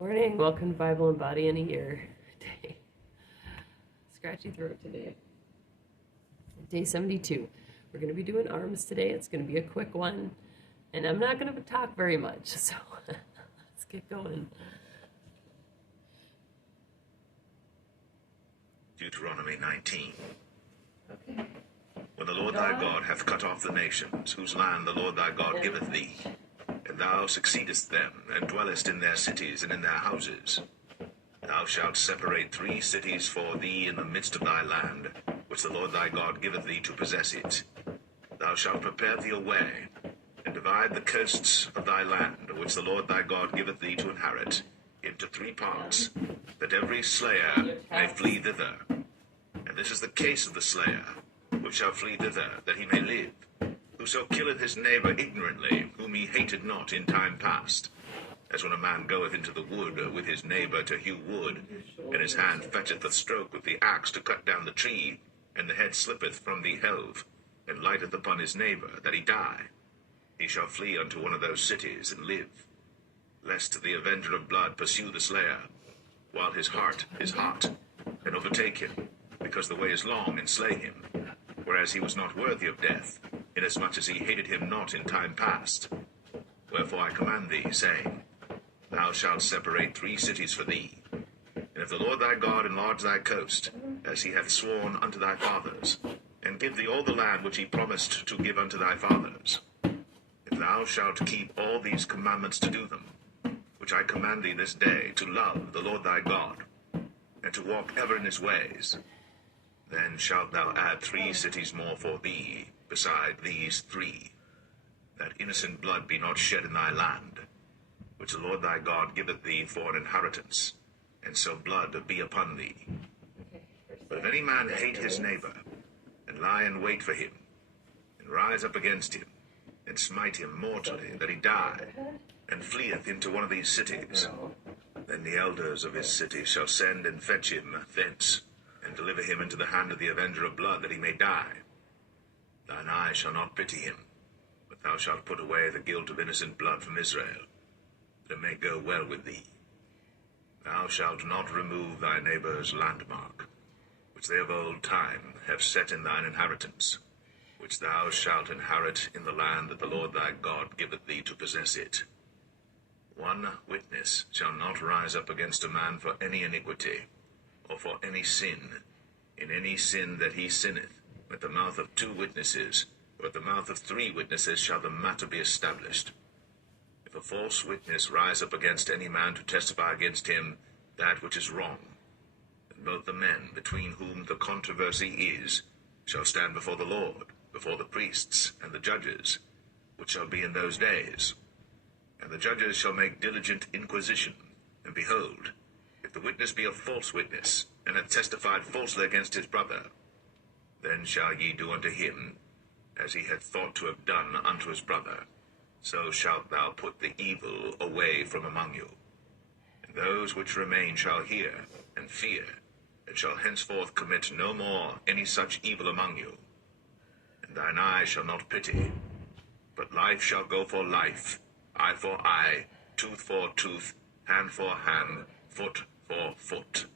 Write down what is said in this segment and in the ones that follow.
Morning. Welcome to Bible and Body in a Year day. Scratchy throat today. Day 72. We're going to be doing arms today. It's going to be a quick one. And I'm not going to talk very much, so let's get going. Deuteronomy 19. Okay. When the Lord thy God hath cut off the nations, whose land the Lord thy God giveth thee, and thou succeedest them, and dwellest in their cities and in their houses, thou shalt separate 3 cities for thee in the midst of thy land, which the Lord thy God giveth thee to possess it. Thou shalt prepare thee a way, and divide the coasts of thy land, which the Lord thy God giveth thee to inherit, into 3 parts, that every slayer may flee thither. And this is the case of the slayer, which shall flee thither, that he may live. Whoso killeth his neighbor ignorantly, whom he hated not in time past, as when a man goeth into the wood with his neighbor to hew wood, and his hand fetcheth the stroke with the axe to cut down the tree, and the head slippeth from the helve, and lighteth upon his neighbor, that he die. He shall flee unto one of those cities, and live, lest the avenger of blood pursue the slayer, while his heart is hot, and overtake him, because the way is long, and slay him, whereas he was not worthy of death, inasmuch as he hated him not in time past. Wherefore I command thee, saying, Thou shalt separate 3 cities for thee. And if the Lord thy God enlarge thy coast, as he hath sworn unto thy fathers, and give thee all the land which he promised to give unto thy fathers, if thou shalt keep all these commandments to do them, which I command thee this day, to love the Lord thy God, and to walk ever in his ways, then shalt thou add 3 cities more for thee, beside these 3, that innocent blood be not shed in thy land, which the Lord thy God giveth thee for an inheritance, and so blood be upon thee. But if any man hate his neighbor, and lie in wait for him, and rise up against him, and smite him mortally, that he die, and fleeth into one of these cities, then the elders of his city shall send and fetch him thence, and deliver him into the hand of the avenger of blood, that he may die. Thine eye shall not pity him, but thou shalt put away the guilt of innocent blood from Israel, that it may go well with thee. Thou shalt not remove thy neighbor's landmark, which they of old time have set in thine inheritance, which thou shalt inherit in the land that the Lord thy God giveth thee to possess it. 1 witness shall not rise up against a man for any iniquity, or for any sin, in any sin that he sinneth. At the mouth of 2 witnesses, or at the mouth of 3 witnesses, shall the matter be established. If a false witness rise up against any man to testify against him that which is wrong, then both the men between whom the controversy is shall stand before the Lord, before the priests and the judges, which shall be in those days. And the judges shall make diligent inquisition, and behold, if the witness be a false witness, and hath testified falsely against his brother, then shall ye do unto him as he hath thought to have done unto his brother. So shalt thou put the evil away from among you. And those which remain shall hear and fear, and shall henceforth commit no more any such evil among you. And thine eye shall not pity, but life shall go for life, eye for eye, tooth for tooth, hand for hand, foot for foot.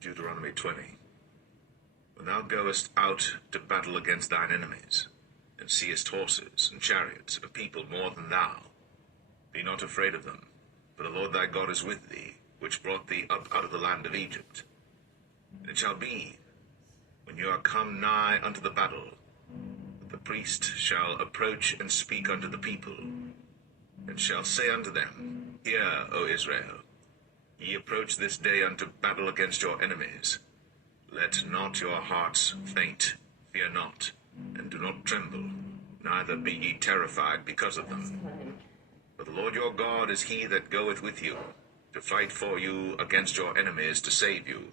Deuteronomy 20. When thou goest out to battle against thine enemies, and seest horses and chariots and a people more than thou, be not afraid of them, for the Lord thy God is with thee, which brought thee up out of the land of Egypt. And it shall be, when you are come nigh unto the battle, that the priest shall approach and speak unto the people, and shall say unto them, Hear, O Israel, ye approach this day unto battle against your enemies. Let not your hearts faint, fear not, and do not tremble, neither be ye terrified because of them. For the Lord your God is he that goeth with you, to fight for you against your enemies, to save you.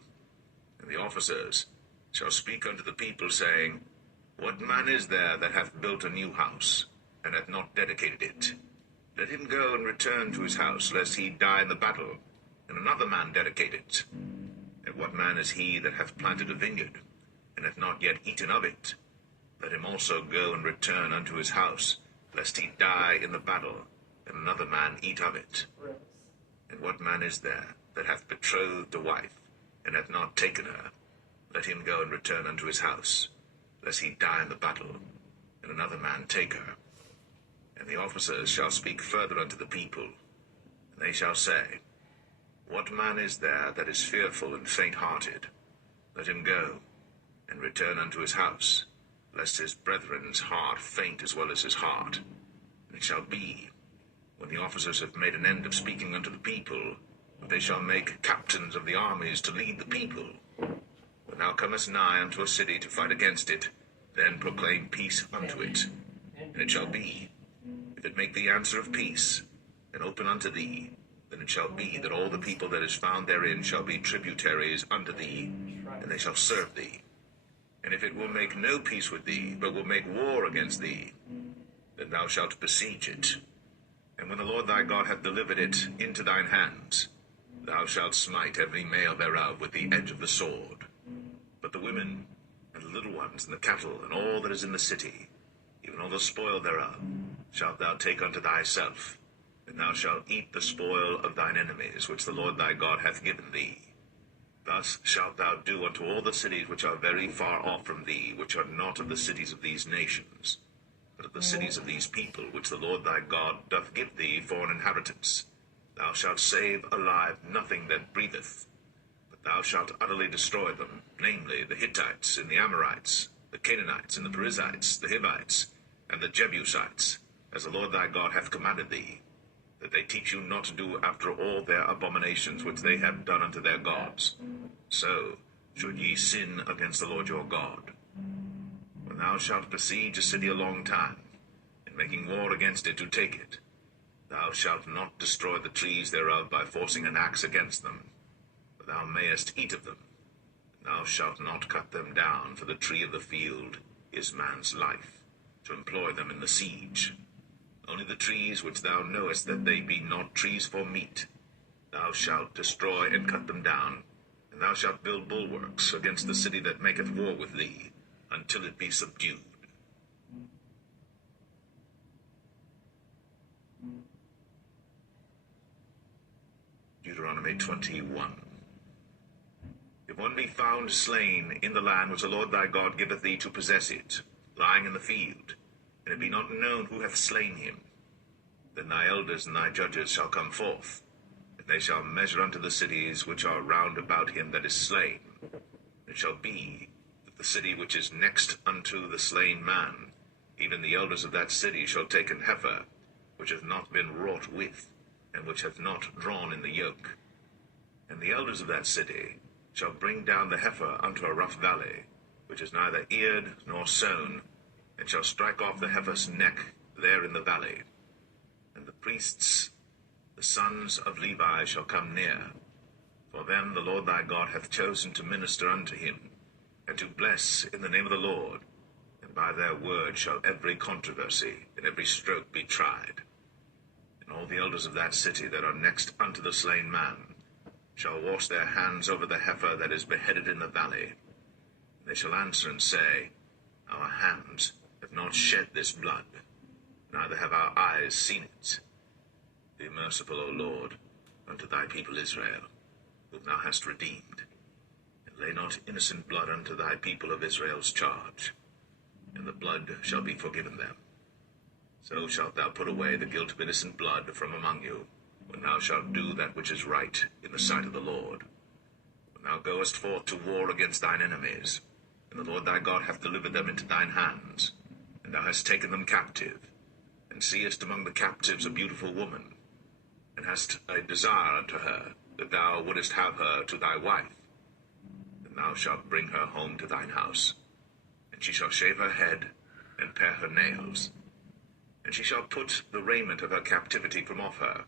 And the officers shall speak unto the people, saying, What man is there that hath built a new house, and hath not dedicated it? Let him go and return to his house, lest he die in the battle, and another man dedicate it. And what man is he that hath planted a vineyard, and hath not yet eaten of it, let him also go and return unto his house, lest he die in the battle, and another man eat of it. And what man is there that hath betrothed a wife, and hath not taken her? Let him go and return unto his house, lest he die in the battle, and another man take her. And the officers shall speak further unto the people, and they shall say, What man is there that is fearful and faint-hearted? Let him go, and return unto his house, lest his brethren's heart faint as well as his heart. And it shall be, when the officers have made an end of speaking unto the people, that they shall make captains of the armies to lead the people. When thou comest nigh unto a city to fight against it, then proclaim peace unto it. And it shall be, if it make thee answer of peace, and open unto thee, then it shall be that all the people that is found therein shall be tributaries unto thee, and they shall serve thee. And if it will make no peace with thee, but will make war against thee, then thou shalt besiege it. And when the Lord thy God hath delivered it into thine hands, thou shalt smite every male thereof with the edge of the sword. But the women, and the little ones, and the cattle, and all that is in the city, even all the spoil thereof, shalt thou take unto thyself, and thou shalt eat the spoil of thine enemies, which the Lord thy God hath given thee. Thus shalt thou do unto all the cities which are very far off from thee, which are not of the cities of these nations, but of the cities of these people, which the Lord thy God doth give thee for an inheritance. Thou shalt save alive nothing that breatheth, but thou shalt utterly destroy them, namely the Hittites, and the Amorites, the Canaanites, and the Perizzites, the Hivites, and the Jebusites, as the Lord thy God hath commanded thee, that they teach you not to do after all their abominations which they have done unto their gods. So should ye sin against the Lord your God. When thou shalt besiege a city a long time, in making war against it to take it, thou shalt not destroy the trees thereof by forcing an axe against them, but thou mayest eat of them. Thou shalt not cut them down, for the tree of the field is man's life, to employ them in the siege. Only the trees which thou knowest that they be not trees for meat, thou shalt destroy and cut them down, and thou shalt build bulwarks against the city that maketh war with thee, until it be subdued. Deuteronomy 21. If one be found slain in the land which the Lord thy God giveth thee to possess it, lying in the field, and it be not known who hath slain him, then thy elders and thy judges shall come forth, and they shall measure unto the cities which are round about him that is slain. It shall be that the city which is next unto the slain man, even the elders of that city shall take an heifer, which hath not been wrought with, and which hath not drawn in the yoke. And the elders of that city shall bring down the heifer unto a rough valley, which is neither eared nor sown, and shall strike off the heifer's neck there in the valley. And the priests, the sons of Levi, shall come near, for them the Lord thy God hath chosen to minister unto him, and to bless in the name of the Lord, and by their word shall every controversy and every stroke be tried. And all the elders of that city that are next unto the slain man shall wash their hands over the heifer that is beheaded in the valley. And they shall answer and say, Our hands have not shed this blood, neither have our eyes seen it. Be merciful, O Lord, unto thy people Israel, whom thou hast redeemed, and lay not innocent blood unto thy people of Israel's charge, and the blood shall be forgiven them. So shalt thou put away the guilt of innocent blood from among you, when thou shalt do that which is right in the sight of the Lord. When thou goest forth to war against thine enemies, and the Lord thy God hath delivered them into thine hands, and thou hast taken them captive, and seest among the captives a beautiful woman, and hast a desire unto her, that thou wouldest have her to thy wife, then thou shalt bring her home to thine house, and she shall shave her head, and pare her nails, and she shall put the raiment of her captivity from off her,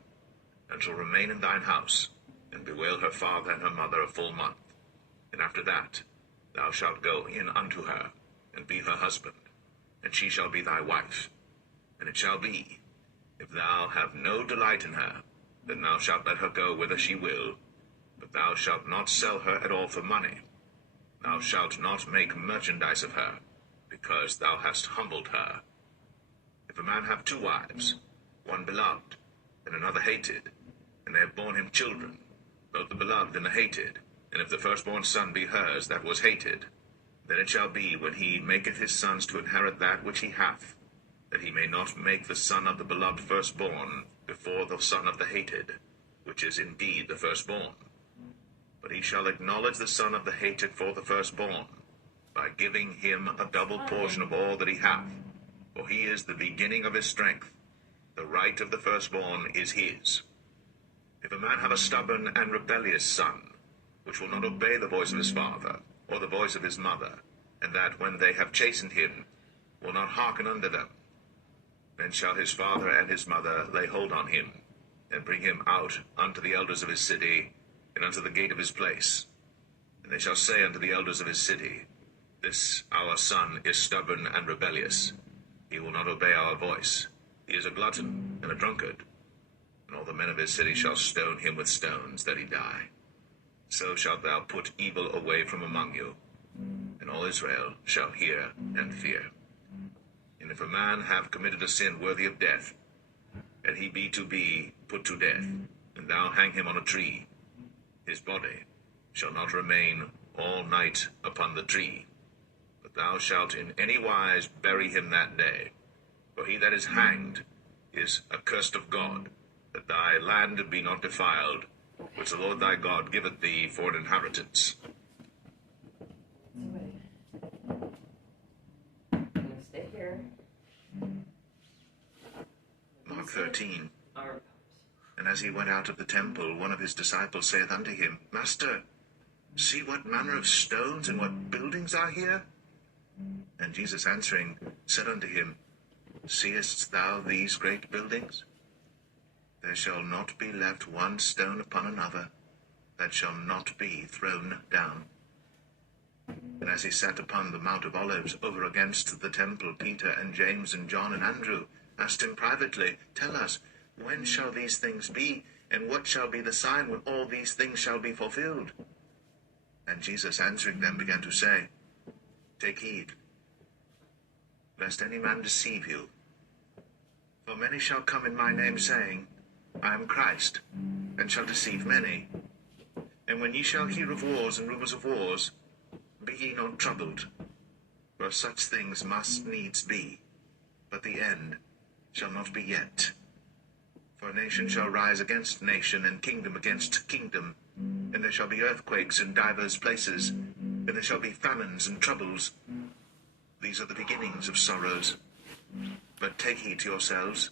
and shall remain in thine house, and bewail her father and her mother a full month. And after that thou shalt go in unto her, and be her husband, and she shall be thy wife. And it shall be, if thou have no delight in her, then thou shalt let her go whither she will, but thou shalt not sell her at all for money. Thou shalt not make merchandise of her, because because thou hast humbled her. If a man have 2 wives, one beloved, and another hated, and they have borne him children, both the beloved and the hated, and if the firstborn son be hers that was hated, then it shall be, when he maketh his sons to inherit that which he hath, that he may not make the son of the beloved firstborn before the son of the hated, which is indeed the firstborn. But he shall acknowledge the son of the hated for the firstborn, by giving him a double portion of all that he hath. For he is the beginning of his strength. The right of the firstborn is his. If a man have a stubborn and rebellious son, which will not obey the voice of his father, or the voice of his mother, and that, when they have chastened him, will not hearken unto them, then shall his father and his mother lay hold on him, and bring him out unto the elders of his city, and unto the gate of his place. And they shall say unto the elders of his city, This our son is stubborn and rebellious. He will not obey our voice. He is a glutton and a drunkard. And all the men of his city shall stone him with stones, that he die. So shalt thou put evil away from among you, and all Israel shall hear and fear. And if a man have committed a sin worthy of death, and he be put to death, and thou hang him on a tree, his body shall not remain all night upon the tree, but thou shalt in any wise bury him that day. For he that is hanged is accursed of God, that thy land be not defiled, which the Lord thy God giveth thee for an inheritance. Stay here. Mark 13. And as he went out of the temple, one of his disciples saith unto him, Master, see what manner of stones and what buildings are here? And Jesus answering said unto him, Seest thou these great buildings? There shall not be left one stone upon another that shall not be thrown down. And as he sat upon the Mount of Olives over against the temple, Peter and James and John and Andrew asked him privately, Tell us, when shall these things be, and what shall be the sign when all these things shall be fulfilled? And Jesus answering them began to say, Take heed, lest any man deceive you. For many shall come in my name, saying, I am Christ, and shall deceive many. And when ye shall hear of wars and rumors of wars, be ye not troubled, for such things must needs be, but the end shall not be yet. For nation shall rise against nation, and kingdom against kingdom, and there shall be earthquakes in divers places, and there shall be famines and troubles. These are the beginnings of sorrows. But take heed to yourselves,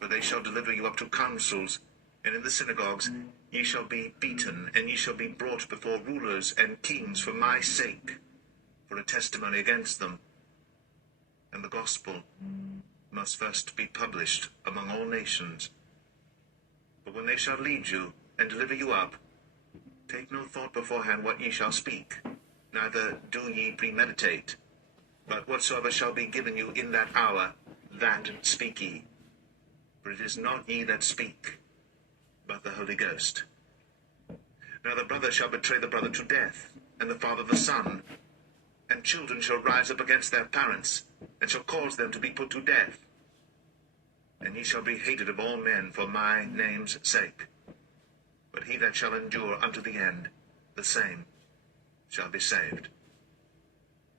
for they shall deliver you up to councils, and in the synagogues ye shall be beaten, and ye shall be brought before rulers and kings for my sake, for a testimony against them. And the gospel must first be published among all nations. But when they shall lead you and deliver you up, take no thought beforehand what ye shall speak, neither do ye premeditate. But whatsoever shall be given you in that hour, that speak ye. For it is not ye that speak, but the Holy Ghost. Now the brother shall betray the brother to death, and the father the son. And children shall rise up against their parents, and shall cause them to be put to death. And ye shall be hated of all men for my name's sake. But he that shall endure unto the end, the same shall be saved.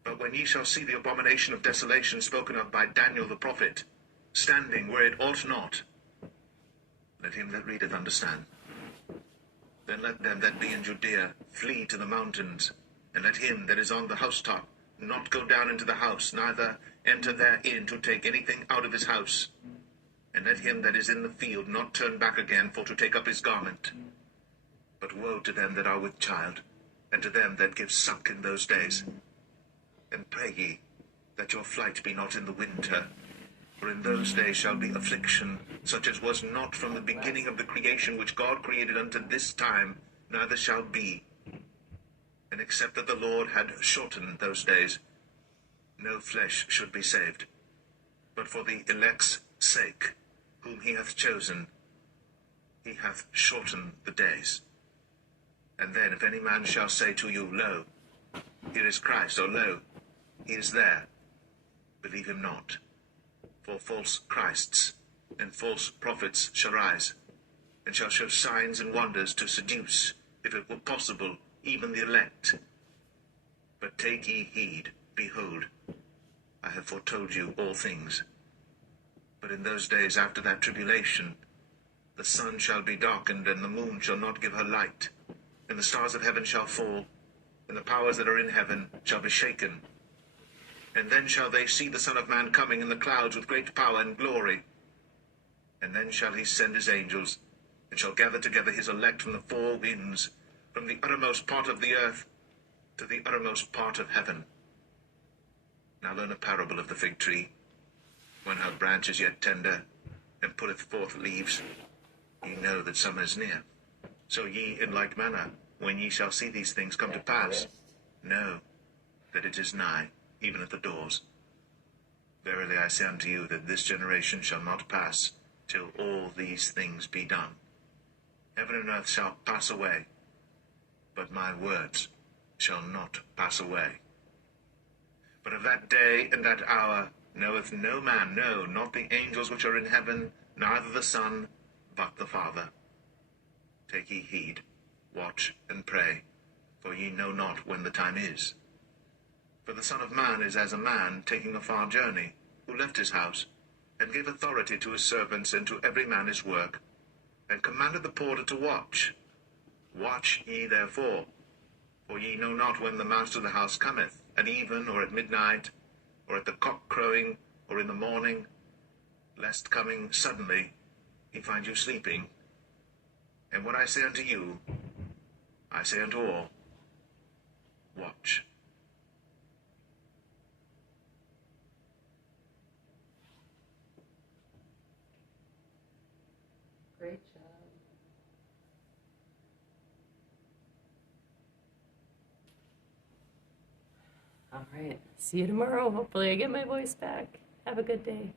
But when ye shall see the abomination of desolation spoken of by Daniel the prophet, standing where it ought not, let him that readeth understand. Then let them that be in Judea flee to the mountains, and let him that is on the housetop not go down into the house, neither enter therein to take anything out of his house. And let him that is in the field not turn back again for to take up his garment. But woe to them that are with child, and to them that give suck in those days. And pray ye that your flight be not in the winter, for in those days shall be affliction, such as was not from the beginning of the creation which God created unto this time, neither shall be. And except that the Lord had shortened those days, no flesh should be saved. But for the elect's sake, whom he hath chosen, he hath shortened the days. And then if any man shall say to you, Lo, here is Christ, or Lo, he is there, believe him not. For false Christs and false prophets shall rise, and shall show signs and wonders to seduce, if it were possible, even the elect. But take ye heed, behold, I have foretold you all things. But in those days after that tribulation, the sun shall be darkened, and the moon shall not give her light, and the stars of heaven shall fall, and the powers that are in heaven shall be shaken. And then shall they see the Son of Man coming in the clouds with great power and glory. And then shall he send his angels, and shall gather together his elect from the four winds, from the uttermost part of the earth to the uttermost part of heaven. Now learn a parable of the fig tree. When her branch is yet tender, and putteth forth leaves, ye know that summer is near. So ye in like manner, when ye shall see these things come to pass, know that it is nigh, even at the doors. Verily I say unto you, that this generation shall not pass, till all these things be done. Heaven and earth shall pass away, but my words shall not pass away. But of that day and that hour knoweth no man, no, not the angels which are in heaven, neither the Son, but the Father. Take ye heed, watch and pray, for ye know not when the time is. For the Son of Man is as a man taking a far journey, who left his house, and gave authority to his servants, and to every man his work, and commanded the porter to watch. Watch ye therefore, for ye know not when the master of the house cometh, at even, or at midnight, or at the cock crowing, or in the morning, lest coming suddenly he find you sleeping. And what I say unto you, I say unto all, watch. Great job. All right. See you tomorrow. Hopefully I get my voice back. Have a good day.